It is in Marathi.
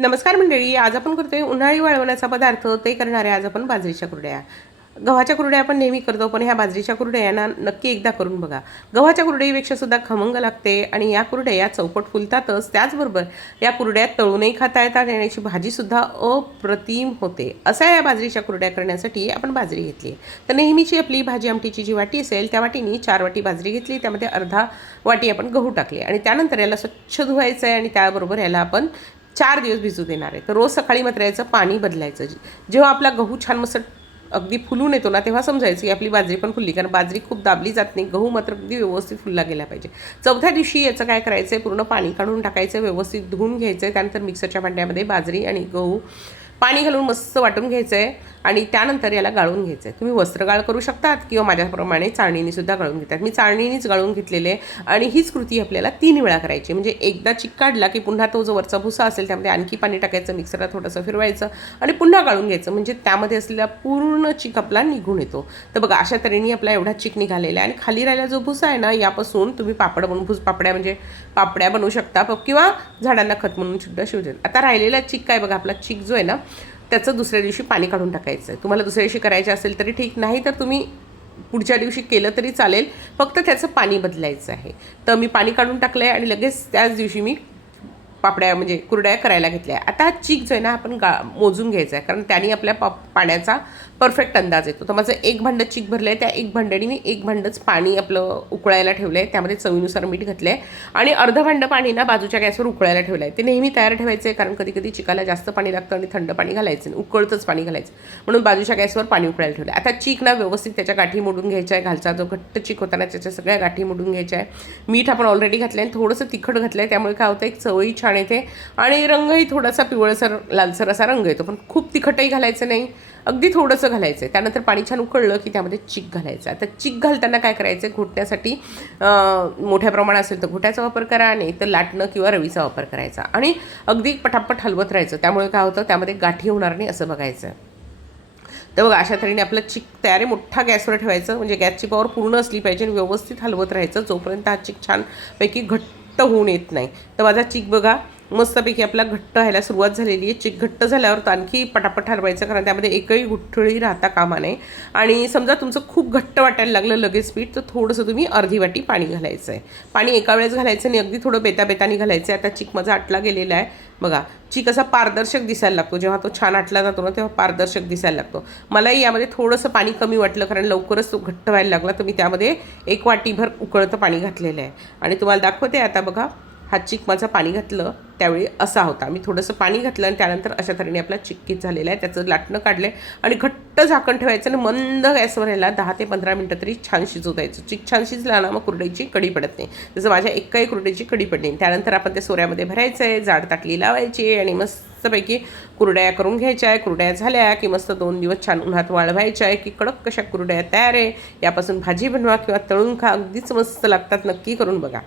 नमस्कार मंडळी, आज आपण करतोय उन्हाळी वाळवण्याचा पदार्थ. ते करणारे आज आपण बाजरीच्या कुरडया. गव्हाच्या कुरडया आपण नेहमी करतो, पण ह्या बाजरीच्या कुरडया ना नक्की एकदा करून बघा. गव्हाच्या कुरडईपेक्षा सुद्धा खमंग लागते आणि या कुरडया चौपट फुलतातच. त्याचबरोबर या कुरड्या तळूनही खाता येतात आणि याची भाजीसुद्धा अप्रतिम होते. अशा या बाजरीच्या कुरड्या करण्यासाठी आपण बाजरी घेतली. तर नेहमीची आपली भाजी आमटीची जी वाटी असेल त्या वाटीनी 4 वाटी बाजरी घेतली, त्यामध्ये अर्धा वाटी आपण गहू टाकले आणि त्यानंतर याला स्वच्छ धुवायचं आहे आणि त्याबरोबर याला आपण 4 दिवस भिजू देणार आहे. तर रोज सकाळी मात्र याचं पाणी बदलायचं. जेव्हा आपला गहू छान मस्त अगदी फुलून येतो ना, तेव्हा समजायचं की आपली बाजरी पण फुलली, कारण बाजरी खूप दाबली जात नाही. गहू मात्र अगदी व्यवस्थित फुलला गेला पाहिजे. 4थ्या दिवशी याचं काय करायचं आहे, पूर्ण पाणी काढून टाकायचं, व्यवस्थित धुवून घ्यायचं आहे. त्यानंतर मिक्सरच्या भांड्यामध्ये बाजरी आणि गहू पाणी घालून मस्त वाटून घ्यायचं आहे आणि त्यानंतर याला गाळून घ्यायचं आहे. तुम्ही वस्त्रगाळ करू शकतात किंवा माझ्याप्रमाणे चाळणीनेसुद्धा गाळून घेतात. मी चाळणीनेच गाळून घेतलेले आहे आणि हीच कृती आपल्याला 3 वेळा करायची. म्हणजे एकदा चिक काढला की पुन्हा तो जो वरचा भुसा असेल त्यामध्ये आणखी पाणी टाकायचं, मिक्सरला थोडंसं फिरवायचं आणि पुन्हा गाळून घ्यायचं. म्हणजे त्यामध्ये असलेला पूर्ण चिक आपला निघून येतो. तर बघा, अशा तऱ्हेने आपला एवढा चिक निघालेला आहे आणि खाली राहिला जो भुसा आहे ना, यापासून तुम्ही पापड बनवून पापड्या म्हणजे पापड्या बनवू शकता किंवा झाडांना खत म्हणून सुद्धा शिवतात. आता राहिलेला चिक काय बघा, आपला चिक जो आहे ना त्याचं दुसऱ्या दिवशी पाणी काढून टाकायचं आहे. तुम्हाला दुसऱ्या दिवशी करायचं असेल तरी ठीक, नाही तर तुम्ही पुढच्या दिवशी केलं तरी चालेल, फक्त त्याचं पाणी बदलायचं आहे. तर मी पाणी काढून टाकलं आहे आणि लगेच त्याच दिवशी मी पापड्या म्हणजे कुरड्या करायला घेतल्या. आता हा चीक जो आहे ना आपण मोजून घ्यायचा आहे, कारण त्याने आपल्या पाण्याचा परफेक्ट अंदाज येतो. तर माझं 1 भांडं चीक भरलं आहे, त्या 1 भांड्याने 1 भांडंच पाणी आपलं उकळायला ठेवलं आहे. त्यामध्ये चवीनुसार मीठ घातलं आहे आणि अर्धं भांडं पाणी ना बाजूच्या गॅसवर उकळायला ठेवलं आहे. ते नेहमी तयार ठेवायचं आहे, कारण कधी कधी चिकाला जास्त पाणी लागतं आणि थंड पाणी घालायचं नाही, उकळतच पाणी घालायचं. म्हणून बाजूच्या गॅसवर पाणी उकळायला ठेवलं. आता चीक ना व्यवस्थित त्याच्या गाठी मोडून घ्यायच्या आहे. घालचा जो घट्ट चीक होता ना त्याच्या सगळ्या गाठी मोडून घ्यायच्या आहे. मीठ आपण ऑलरेडी घातलं आहे, थोडंसं तिखट घातलं आहे, त्यामुळे काय होतं, एक चवही छान येते आणि रंगही थोडासा पिवळसर लालसर असा रंग येतो. पण खूप तिखटही घालायचं नाही, अगदी थोडंसं घालायचं आहे. त्यानंतर पाणी छान उकळलं की त्यामध्ये चीक घालायचं. आता चीक घालताना काय करायचं आहे, घोटण्यासाठी मोठ्या प्रमाणात असेल तर घोट्याचा वापर करा, नाही तर लाटणं किंवा रवीचा वापर करायचा आणि अगदी पटापट हलवत राहायचं. त्यामुळे काय होतं, त्यामध्ये गाठी होणार नाही असं बघायचं. तर बघा, अशा तऱ्हेने आपलं चिक तयार आहे. मोठा गॅसवर ठेवायचं, म्हणजे गॅसची पॉवर पूर्ण असली पाहिजे आणि व्यवस्थित हलवत राहायचं जोपर्यंत हा चिक छानपैकी घट्ट होऊन येत नाही. तर माझा चिक बघा मस्तपैकी आपला घट्ट व्हायला सुरुवात झालेली आहे. चिक घट्ट झाल्यावर तर आणखी पटापट हलवायचं, कारण त्यामध्ये एकही गुठळी राहता कामा नये. आणि समजा तुमचं खूप घट्ट वाटायला लागलं लगेच पीठ, तर थोडंसं तुम्ही अर्धी वाटी पाणी घालायचं आहे. पाणी एका वेळेस घालायचं नाही, अगदी थोडं बेताबेतानी घालायचं आहे. आता चिक माझा आटला गेलेला आहे बघा. चिक असा पारदर्शक दिसायला लागतो, जेव्हा तो छान आटला जातो ना तेव्हा पारदर्शक दिसायला लागतो. मलाही यामध्ये थोडंसं पाणी कमी वाटलं, कारण लवकरच तो घट्ट व्हायला लागला. तर मी त्यामध्ये 1 वाटीभर उकळतं पाणी घातलेलं आहे आणि तुम्हाला दाखवते. आता बघा, हा चिक माझं पाणी घातलं त्यावेळी असा होता. मी थोडंसं पाणी घातलं आणि त्यानंतर अशा तऱ्हेने आपला चिक्कीत झालेला आहे. त्याचं लाटणं काढलं आहे आणि घट्ट झाकण ठेवायचं आणि मंद गॅसवर याला 10 ते 15 मिनटं तरी छान शिजू द्यायचं. चिक छान शिजला ना मग कुरडईची कढी पडत नाही. जसं माझ्या एकाही कुरडईची कढी पडली. त्यानंतर आपण ते सोऱ्यामध्ये भरायचं आहे, जाड ताटली लावायची आणि मस्तपैकी कुरड्या करून घ्यायच्या आहे. कुरड्या झाल्या की मस्त 2 दिवस छान उन्हात वाळवायच्या आहे की कडक कशा कुरड्या तयार आहे. यापासून भाजी बनवा किंवा तळून खा, अगदीच मस्त लागतात. नक्की करून बघा.